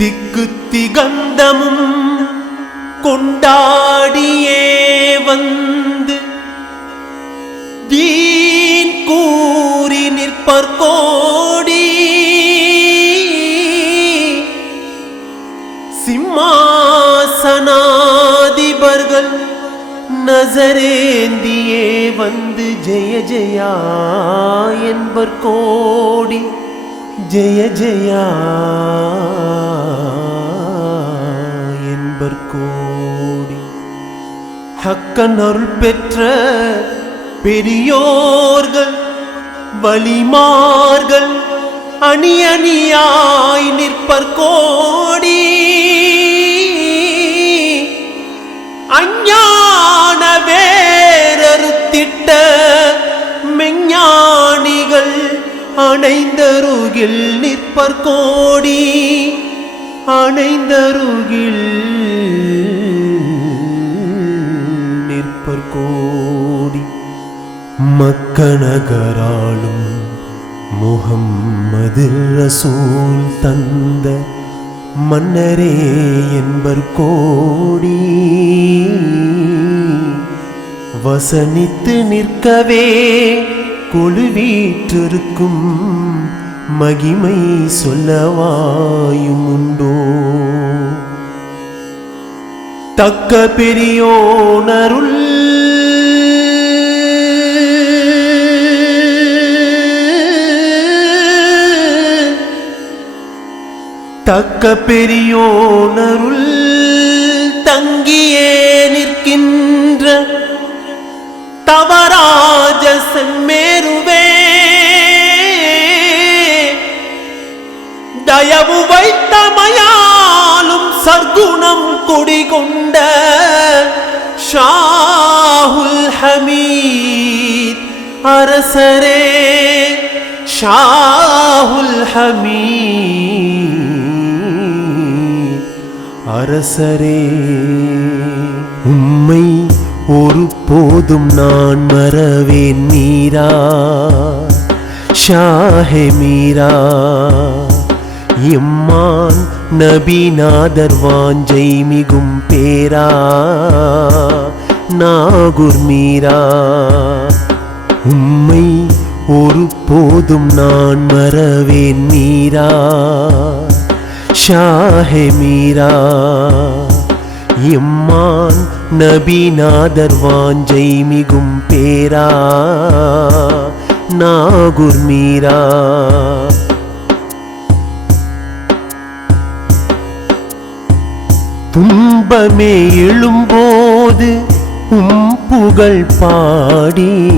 திக்கு திகந்தமும் கொண்டாடியே வந்து வீண் கூறி நிற்பர் கோடி. சிம்மாசனாதிபர்கள் நசரேந்தியே வந்து ஜெய ஜெயா என்பர் கோடி. ஜெய ஜெயா என்பர் கோடி ஹக்கன் அருள் பெற்ற பெரியோர்கள் வலிமார்கள் அணி அணியாய் நிற்பர் கோடி அஞ்ஞான வேரறுத்திட்ட மெஞ்ஞானி அணைந்தருகில் நிற்பர் கோடி அணைந்தருகில் நிற்பர் கோடி. மக்கநகராளும் முகம்மது ரசூல் தந்த மன்னரே என்பர் கோடி. வசனித்து நிற்கவே கொழுவீற்றிருக்கும் மகிமை சொல்லவாயும் உண்டோ தக்க பெரியோனருள் தக்க பெரியோனருள் தங்கியே நிற்கின்ற தவராஜ செம்மே தயவு வைத்தமையாலும் சர்க்குணம் குடிகொண்ட ஷாஹுல் ஹமீத் அரசரே ஷாஹுல் ஹமீத் அரசரே. உம்மை ஒரு போதும் நான் மறவேன் மீரா ஷாஹே மீரா. இம்மான் நபிநாதர் வாஞ்சை மிகும் பேரா நாகுர் மீரா. உம்மை ஒரு போதும் நான் மறவேன் மீரா ஷாஹே மீரா. இம்மான் நபிநாதர் வாஞ்சை மிகும் பேரா நாகுர் மீரா. துன்பமே எழும்போது உம் புகழ் பாடி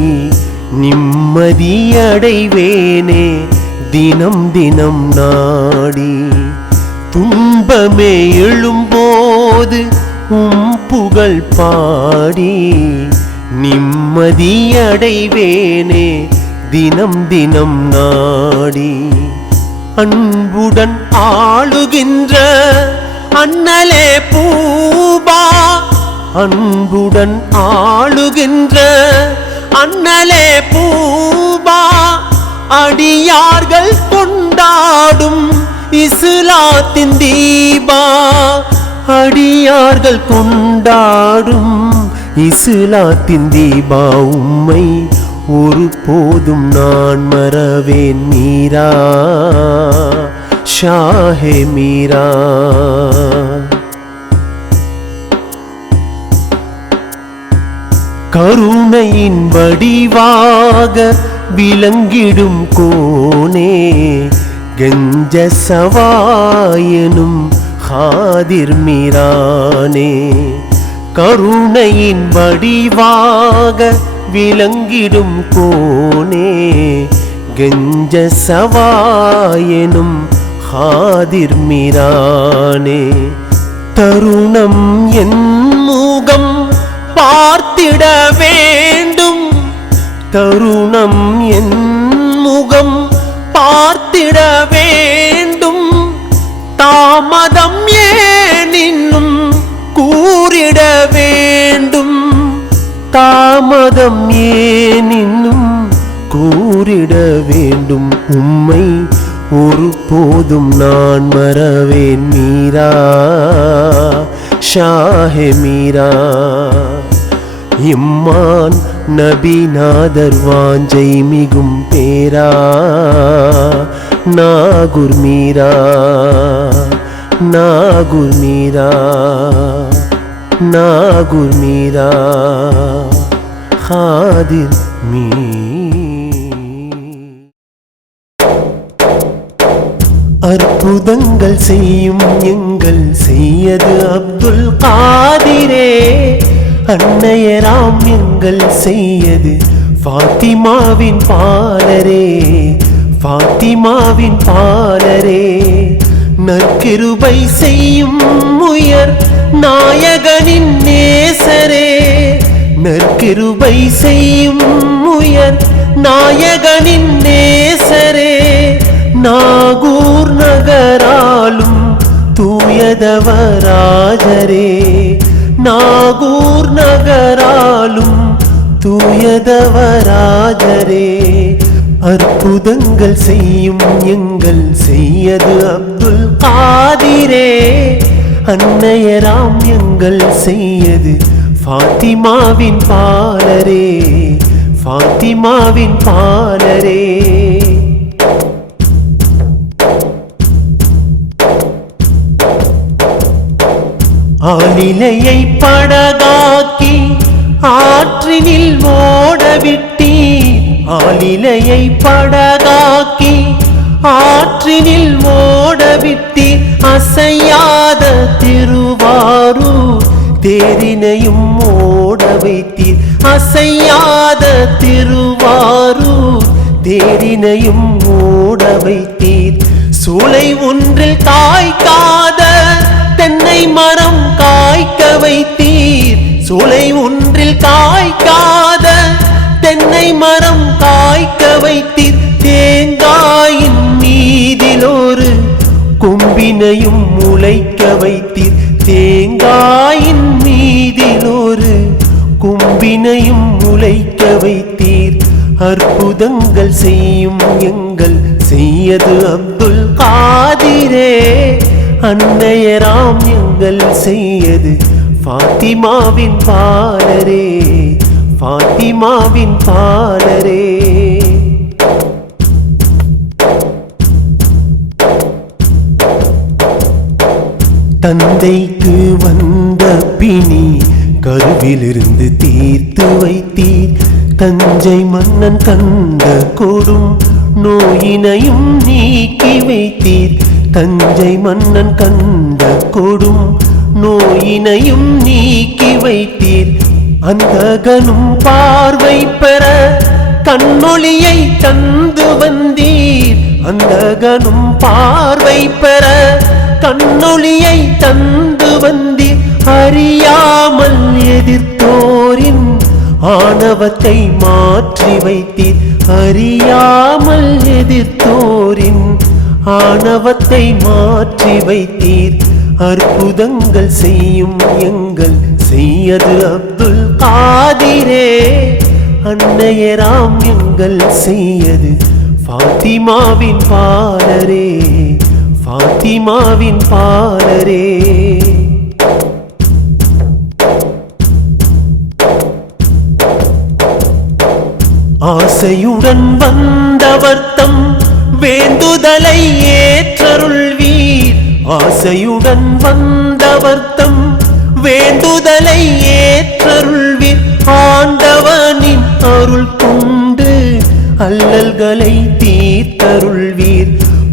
நிம்மதியடைவேனே தினம் தினம் நாடி. துன்பமே எழும்போது உம் புகழ் பாடி நிம்மதியடைவேனே தினம் தினம் நாடி. அன்புடன் ஆளுகின்ற அண்ணலே பூபா அன்புடன் ஆளுகின்ற அண்ணலே பூபா அடியார்கள் கொண்டாடும் இஸ்லாத்தின் தீபா அடியார்கள் கொண்டாடும் இஸ்லாத்தின் தீபா உம்மை ஒரு போதும் நான் மறவேன் மீரா. ஷாஹே மீரா கருணையின் வடிவாக விளங்கிடும் கோனே கெஞ்ச சவாயனும் ஹாதிர் மீரானே. கருணையின் வடிவாக விளங்கிடும் கோனே கெஞ்ச சவாயனும் ஹாதிர் மீரானே தருணம் என் முகம் பார்த்திட வேண்டும். தருணம் என் முகம் பார்த்திட வேண்டும். தாமதம் ஏன் இன்னும் கூறிட வேண்டும். தாமதம் ஏன் இன்னும் கூறிட வேண்டும். உம்மை ஒரு போதும் நான் மறவேன் மீரா ஷாஹே மீரா. இம்மான் நபிநாதர் வாஞ்சை மிகும் பேரா நாகுர் மீரா நாகுர் மீரா நாகுர் மீரா. ஹாதிர் மீ அற்புதங்கள் செய்யும் எங்கள் செய்யது அப்துல் காதிரே. அன்னையராம் எங்கள் செய்யது ஃபாத்திமாவின் பாலரே. ஃபாத்திமாவின் பாலரே. நற்கிருபை செய்யும் உயர் நாயகனின் நேசரே. நற்கிருபை செய்யும் முயர் நாயகனின் நேசரே. நாகூர் நகராலும் தூயதவராஜரே. நாகூர் நகராலும் தூயதவராஜரே. அற்புதங்கள் செய்யும் எங்கள் செய்யது அப்துல் காதிரே. அன்னையராம் எங்கள் செய்யது ஃபாத்திமாவின் பாலரே. ஃபாத்திமாவின் பாலரே. ஆலிலையை படகாக்கி ஆற்றினில் ஓடவிட்டி ஆலிலையை படகாக்கி ஆற்றினில் ஓடவிட்டி அசையாத திருவாரூர் தேரினையும் ஓட வைத்தீர். அசையாத திருவாரூர் தேரினையும் ஓட வைத்தீர். சூளை ஒன்றில் தாய்க்காத தென்னை மர வைத்தீர் சூளை ஒன்றில் காய்க்காத தென்னை மரம் காய்க்க வைத்தீர். தேங்காயின் மீதில் ஒரு கொம்பினையும் முளைக்க வைத்தீர். தேங்காயின் மீதில் ஒரு கொம்பினையும் முளைக்க வைத்தீர். அற்புதங்கள் செய்யும் எங்கள் செய்யது அப்துல் காதிரே. அன்னையராம் எங்கள் செய்யது ஃபாத்திமாவின் பாலரே ஃபாத்திமாவின் பாலரே. தந்தைக்கு வந்த பிணி கருவிலிருந்து தீர்த்து வைத்தீர். தஞ்சை மன்னன் கந்த கொடும் நோயினையும் நீக்கி வைத்தீர். தஞ்சை மன்னன் கண்ட கொடும் நோயினையும் நீக்கி வைத்தீர். அந்தகனும் பார்வை பெற கண்ணொளியை தந்து வந்தீர். அந்தகனும் பார்வை பெற கண்ணொளியை தந்து வந்தீர். அறியாமல் எதிர்த்தோரின் ஆணவத்தை மாற்றி வைத்தீர். அறியாமல் எதிர்த்தோரின் ஆணவத்தை மாற்றி வைத்தீர். அற்புதங்கள் செய்யும் எங்கள் செய்யது அப்துல் காதிரே. அன்னையராம் எங்கள் செய்யது ஃபாத்திமாவின் பாலரே. ஃபாத்திமாவின் பாலரே. ஆசையுடன் வந்தவர்த்தம் வேண்டுதலை ஏற்றருள் ஆசையுடன் வந்தவர்த்தம் வேண்டுதலை ஏற்றருள்வீர் ஆண்டவனின் அருள் கொண்டு அல்லல்களை தீர்த்தருள்வீர்.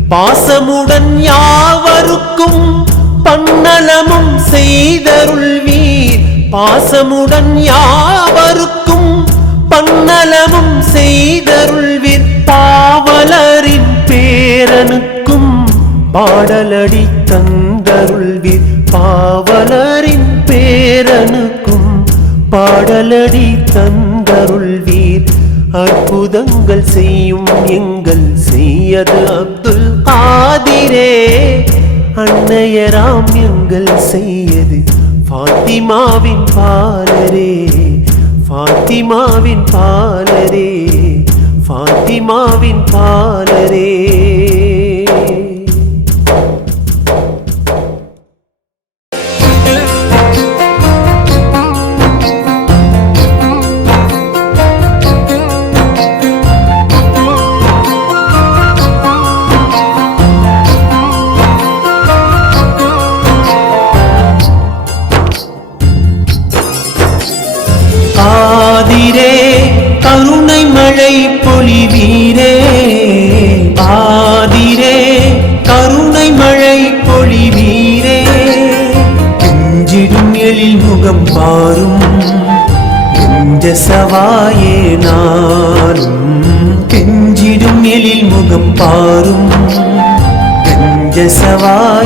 பாசமுடன் யாவருக்கும் பன்னலமும் செய்தருள்வீர். பாசமுடன் யாவருக்கும் பன்னலமும் செய்தருள்வீர். பாவலரின் பேரனுக்கும் பாடலடி தந்தருள்வீர். பாவலரின் பேரனுக்கும் பாடலடி தந்தருள்வீர். அற்புதங்கள் செய்யும் எங்கள் செய்யது அப்துல் ஆதிரே அன்னையராம் எங்கள் செய்யது ஃபாத்திமாவின் பாலரே. ஃபாத்திமாவின் பாலரே. ஃபாத்திமாவின் பாலரே. எழில்